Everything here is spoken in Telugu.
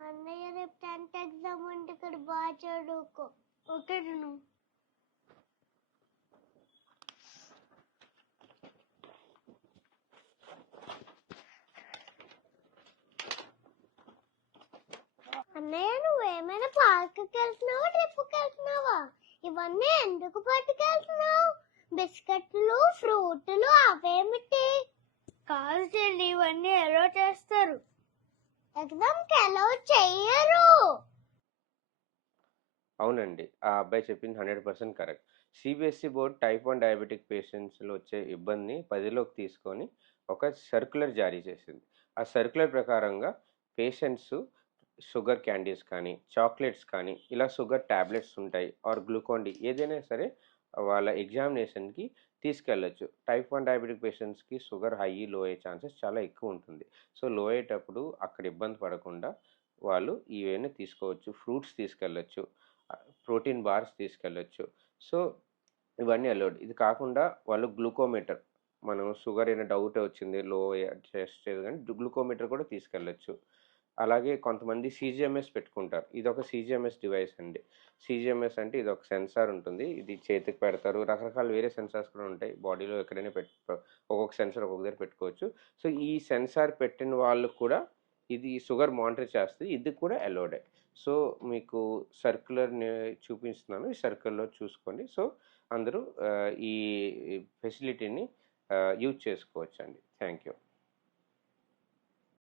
అన్నయ్య రేపు 10th ఎగ్జామ్ ఉంటే ఇక్కడ బాగా చదువుకో. ఓకే నువ్వు అన్నయ్య నువ్వేమైనా పార్క్కి వెళ్తున్నావా ట్రిప్కి వెళ్తున్నావా? ఇవన్నీ ఎందుకు పట్టుకెళ్తున్నావు? బిస్కెట్లు ఫ్రూట్లు అవేమిటి? కాదు చెల్లి, ఇవన్నీ ఎలా చేస్తారు? ఎగ్జామ్కి ఎలా చెయ్యరు. అవునండి, ఆ అబ్బాయి చెప్పింది 100% correct. CBSE board type 1 diabetic పేషెంట్స్లో వచ్చే ఇబ్బందిని పరిధిలోకి తీసుకొని ఒక సర్క్యులర్ జారీ చేసింది. ఆ సర్క్యులర్ ప్రకారంగా పేషెంట్స్ షుగర్ క్యాండీస్ కానీ చాక్లెట్స్ కానీ ఇలా షుగర్ ట్యాబ్లెట్స్ ఉంటాయి ఆర్ గ్లూకాన్ డి ఏదైనా సరే వాళ్ళ ఎగ్జామినేషన్కి తీసుకెళ్ళచ్చు. టైప్ 1 డయాబెటిక్ పేషెంట్స్కి షుగర్ హై లో అయ్యే ఛాన్సెస్ చాలా ఎక్కువ ఉంటుంది. సో లో అయ్యేటప్పుడు అక్కడ ఇబ్బంది పడకుండా వాళ్ళు ఇవన్నీ తీసుకోవచ్చు. ఫ్రూట్స్ తీసుకెళ్ళచ్చు, ప్రోటీన్ బార్స్ తీసుకెళ్ళచ్చు. సో ఇవన్నీ అలౌడ్. ఇది కాకుండా వాళ్ళు గ్లూకోమీటర్, మనం షుగర్ అయిన డౌట్ వచ్చింది లో టెస్ట్ కానీ గ్లూకోమీటర్ కూడా తీసుకెళ్ళచ్చు. అలాగే కొంతమంది సీజీఎంఎస్ పెట్టుకుంటారు. ఇది ఒక సీజీఎంఎస్ డివైస్ అండి. సీజీఎంఎస్ అంటే ఇది ఒక సెన్సార్ ఉంటుంది, ఇది చేతికి పెడతారు. రకరకాల వేరే సెన్సార్స్ కూడా ఉంటాయి, బాడీలో ఎక్కడైనా ఒక్కొక్క సెన్సార్ ఒక్కొక్క దగ్గర పెట్టుకోవచ్చు. సో ఈ సెన్సార్ పెట్టిన వాళ్ళు కూడా ఇది షుగర్ మానిటర్ చేస్తుంది, ఇది కూడా అలౌడే. సో మీకు సర్క్యులర్ని చూపిస్తున్నాను, ఈ సర్క్యులర్లో చూసుకోండి. సో అందరూ ఈ ఫెసిలిటీని యూజ్ చేసుకోవచ్చు అండి. Thank you.